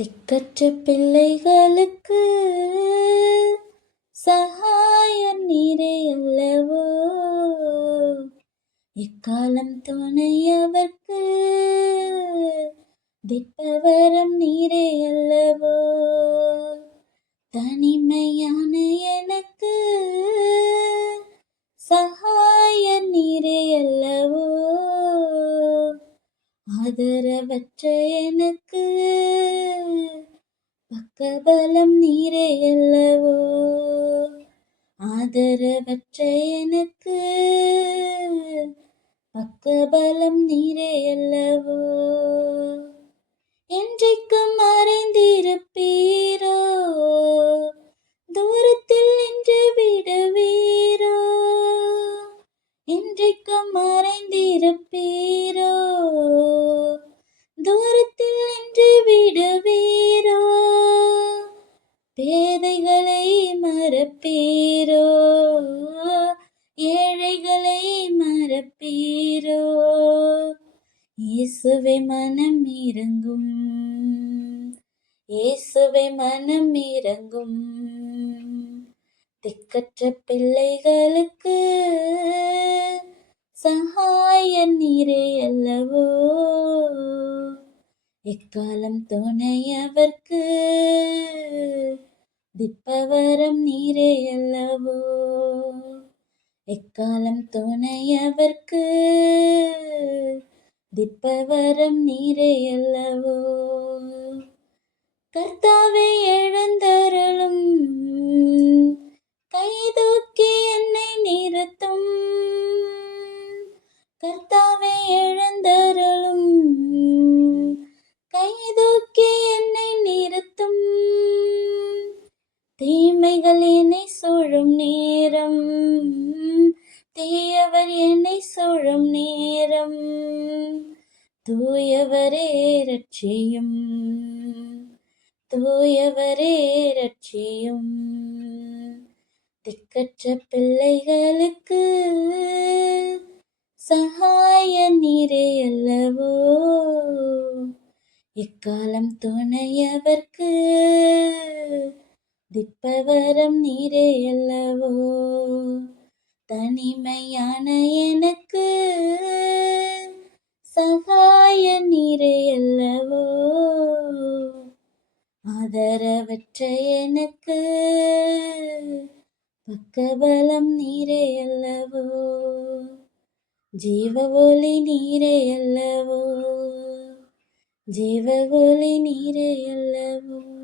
திக்கற்ற பிள்ளைகளுக்கு சகாயம் நீரே அல்லவோ, எக்காலம் துணையவர்க்கு திப்பவரம் நீரே அல்லவோ. தனிமையான எனக்கு சகாயம் நீரே அல்லவோ, ஆதரவற்ற எனக்கு பக்கபலம் நீரே அல்லவோ. ஆதரவற்ற எனக்கு பக்கபலம் நீரே அல்லவோ. என்றைக்கும் மறைந்திருப்பீரோ, தூரத்தில் நின்று விடுவீரோ. என்றைக்கும் மறைந்திருப்பீரோ, தூரத்தில் நின்று விடுவீரோ. பேதைகளை மறப்பீரோ, ஏழைகளை மறப்பீரோ. இயேசுவே மனம் இறங்கும், இயேசுவே மனம் இறங்கும். திக்கற்ற பிள்ளைகளுக்கு சகாயம் நீரே அல்லவோ, எக்காலம் துணையவர்க்கு திப்பவரம் நீரே அல்லவோ. எக்காலம் துணையவர்க்கு திப்பவரம் நீரே அல்லவோ. கர்த்தாவே எழுந்தருளும், கைதூக்கி என்னை நிறுத்தும். கர்த்தாவே எழுந்தருளும், கைதூக்கி என்னை நிறுத்தும். தீமைகள் என்னை சூழும் நேரம், தீயவர் என்னை சூழும் நேரம், தூயவரே இரட்சியும், தூயவரே இரட்சியும். திக்கற்ற பிள்ளைகளுக்கு சகாயம் நீரே அல்லவோ, எக்காலம் துணையவர்க்கு திப்பவரம் நீரே அல்லவோ. தனிமையான எனக்கு சகாயம் நீரே அல்லவோ, ஆதரவற்ற எனக்கு பக்கபலம் நீரே அல்லவோ. ஜீவ ஒளி நீரே அல்லவோ, ஜீவ ஒளி நீரே அல்லவோ.